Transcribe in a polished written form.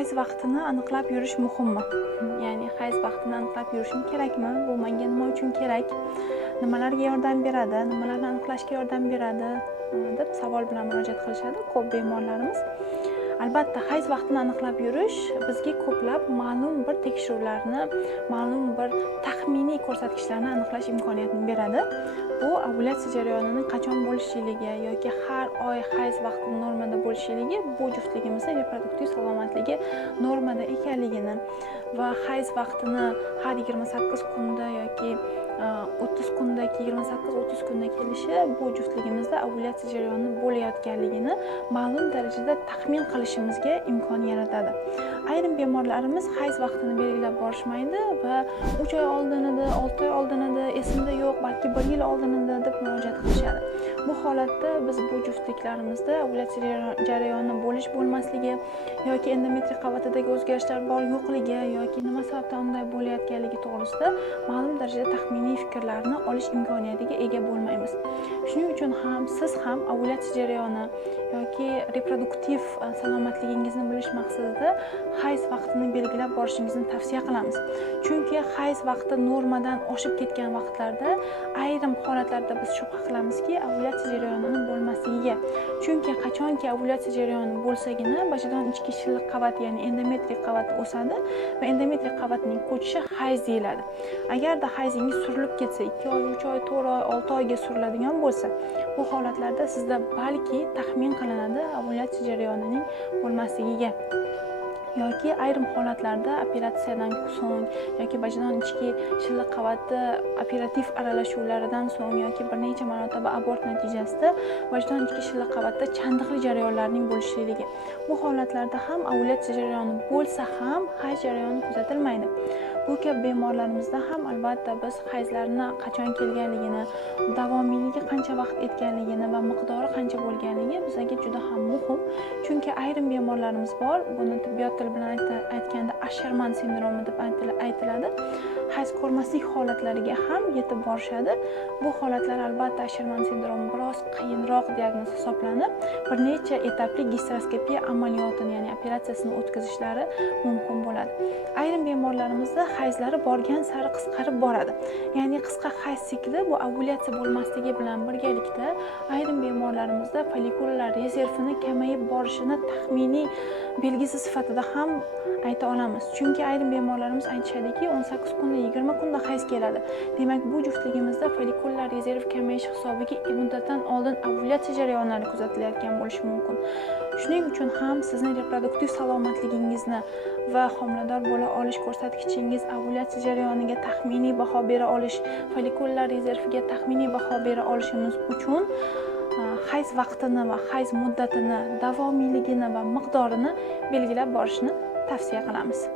hayz vaqtini aniqlab yurish muhimmi? Ya'ni hayz vaqtini aniqlab yurishim kerakmi? Bu menga nima uchun kerak? Nimalarga yordam beradi? Nimalarni aniqlashga yordam beradi? Deb savol bilan murojaat qilishadi ko'p bemorlarimiz. Albatta, hayz vaqtini aniqlab yurish bizga ko'plab ma'lum bir tekshiruvlarni, ma'lum bir taxminiy ko'rsatkichlarni aniqlash imkoniyatini beradi. Bu ovulyatsiya jarayonining qachon bo'lishligi yoki har oy hayz vaqti normada bo'lishligi bu juftligimizning reproduktiv salomatligi normada ekanligini va hayz vaqtini har 28 kunda yoki 30 kundaki 28-30 kunda kelishi bu juftligimizda ovulyatsiya jarayoni bo'layotganligini ma'lum darajada taxmin qilishimizga imkon yaratadi. Ayrim bemorlarimiz hayz vaqtini belgilab borishmaydi va 3 oy oldin edi, 6 oy oldin edi, esimda yo'q, balki 1 yil oldin edi deb murojaat qilishadi. Bu holatda biz bu juftliklarimizda ovulyatsiya jarayoni bo'lish-bo'lmasligi yoki endometriy qavatidagi o'zgarishlar bor yo'qligi yoki nima sababdan unday bo'layotganligi to'g'risida ma'lum darajada taxminiy fikrlarni olish imkoniyatiga ega bo'lmaymiz. Shuning uchun ham siz ham ovulyatsiya jarayoni yoki reproduktiv salomatligingizni bilish maqsadida hayz vaqtini belgilab borishingizni tavsiya qilamiz. Chunki hayz vaqti normadan oshib ketgan vaqtlarda ayrim holatlarda biz shubha qilamizki, ovulyatsiya jarayonining bo'lmasligiga. Chunki qachonki ovulyatsiya jarayoni bo'lsagina bachadon ichki shilliq qavat, ya'ni endometriy qavat o'sadi va endometriy qavatning ko'chishi hayz deyiladi. Agarda hayzingiz surilib ketsa, 2 oy, 3 oy, 4 oy, 6 oyga suriladigan bo'lsa, bu holatlarda sizda balki taxmin qilinadi ovulyatsiya jarayonining bo'lmasligiga. Yoki ayrim holatlarda operatsiyadan so'ng yoki bachadon ichki shilliq qavati operativ aralashuvlaridan so'ng yoki bir necha marotaba abort natijasida bachadon ichki shilliq qavatda chandiqli jarayonlarning bo'lishligi. Bu holatlarda ham ovulyatsiya jarayoni bo'lsa ham hayz jarayoni kuzatilmaydi. Bu kabi bemorlarimizda ham albatta biz hayzlarni qachon kelganligini, davomiyligi qancha vaqt etganligini va miqdori qancha bo'lganligi bizga juda ham muhim. Chunki ayrim bemorlarimiz bor, buni tibbiyot tili bilan aytganda Asherman sindromi deb aytiladi. Hayz ko'rmaslik holatlariga ham yetib borishadi. Bu holatlar albatta Asherman sindromi biroz qiyinroq diagnoz hisoblanib, bir necha etapli gastroskopiya amaliyotini, ya'ni operatsiyasini o'tkazishlari mumkin bo'ladi. Ayrim bemorlarimizda hayzlari borgan sari qisqarib boradi. Ya'ni qisqa hayz sikli bu ovulyatsiya bo'lmasligi bilan birgalikda ayrim bemorlarimizda follikullar rezervini kamayib borishini taxminiy belgisi sifatida ham ayta olamiz. Chunki ayrim bemorlarimiz aytishadiki, 18 kunda, 20 kunda hayz keladi. Demak, bu juftligimizda follikullar rezerv kamayishi hisobiga muddatdan oldin ovulyatsiya jarayonlari kuzatilayotgan bo'lishi mumkin. Shuning uchun ham sizning reproduktiv salomatligingizni va homilador bo'la olish ko'rsatkichingiz ovulyatsiya jarayoniga taxminiy baho bera olish, follikullar rezerviga taxminiy baho bera olishimiz uchun hayz vaqtini va hayz muddatini, davomiyligini va miqdorini belgilab borishni tavsiya qilamiz.